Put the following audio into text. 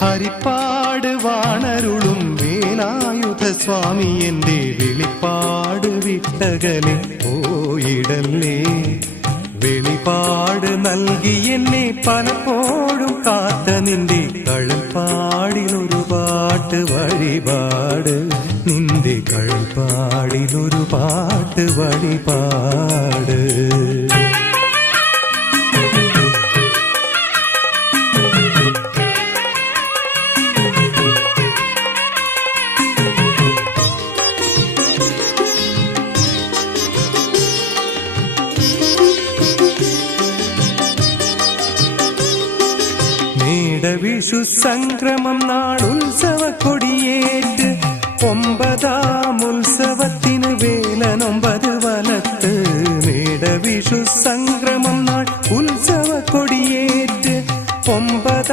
ഹരിപ്പാട് വാണരുളും വേലായുധ സ്വാമി എന്റെ വെളിപ്പാട് വിട്ടകലെ പോയിടല്ലേ. വെളിപാട് നൽകി എന്നെ പലപ്പോഴും കാത്ത നിന്റെ കഴൽപ്പാടിലൊരു പാട്ട് വഴിപാട്. നിന്റെ കഴൽപ്പാടിലൊരു പാട്ട് വഴിപാട്. വിഷു സംക്രമം നാളുത്സവ കൊടിയേറ്റ് 9ാം ഉത്സവത്തിന് വേലനൊമ്പത് വലത്ത്. മേടവിഷു സംക്രമം നാൾ ഉത്സവ കൊടിയേറ്റ് 9